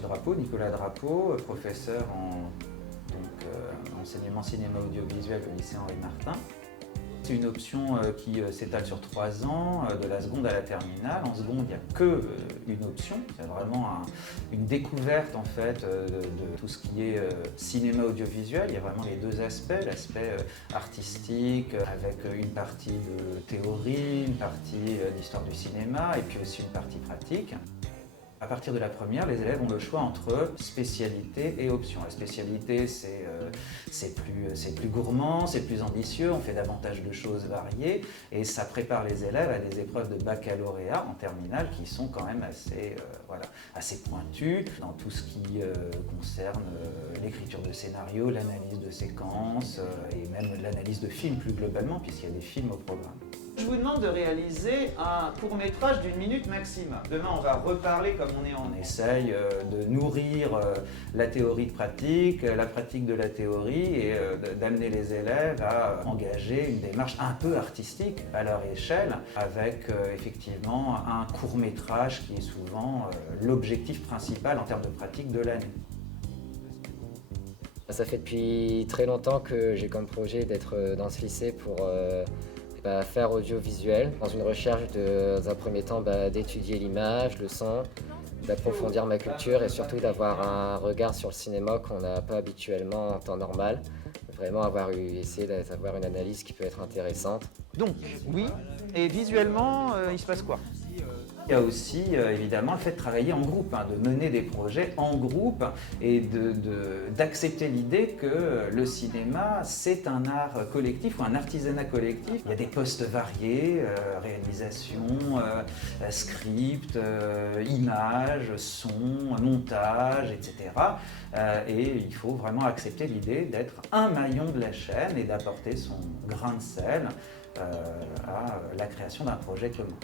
Drapeau, Nicolas Drapeau, professeur en enseignement cinéma audiovisuel au lycée Henri Martin. C'est une option qui s'étale sur 3 ans, de la seconde à la terminale. En seconde, il n'y a que une option, c'est vraiment une découverte en fait de tout ce qui est cinéma audiovisuel. Il y a vraiment les deux aspects, l'aspect artistique avec une partie de théorie, une partie d'histoire du cinéma et puis aussi une partie pratique. À partir de la première, les élèves ont le choix entre spécialité et option. La spécialité, c'est plus gourmand, c'est plus ambitieux, on fait davantage de choses variées et ça prépare les élèves à des épreuves de baccalauréat en terminale qui sont quand même assez pointues dans tout ce qui concerne l'écriture de scénarios, l'analyse de séquences et même l'analyse de films plus globalement puisqu'il y a des films au programme. Je vous demande de réaliser un court-métrage d'1 minute maximum. Demain, on va reparler comme on essaye de nourrir la théorie de pratique, la pratique de la théorie et d'amener les élèves à engager une démarche un peu artistique à leur échelle avec effectivement un court-métrage qui est souvent l'objectif principal en termes de pratique de l'année. Ça fait depuis très longtemps que j'ai comme projet d'être dans ce lycée pour faire audiovisuel, dans une recherche dans un premier temps d'étudier l'image, le son, d'approfondir ma culture et surtout d'avoir un regard sur le cinéma qu'on n'a pas habituellement en temps normal. Vraiment essayer d'avoir une analyse qui peut être intéressante. Donc, oui, et visuellement, il se passe quoi ? Il y a aussi évidemment le fait de travailler en groupe, de mener des projets en groupe et d'accepter l'idée que le cinéma c'est un art collectif ou un artisanat collectif. Il y a des postes variés, réalisation, script, images, son, montage, etc. Et il faut vraiment accepter l'idée d'être un maillon de la chaîne et d'apporter son grain de sel à la création d'un projet commun.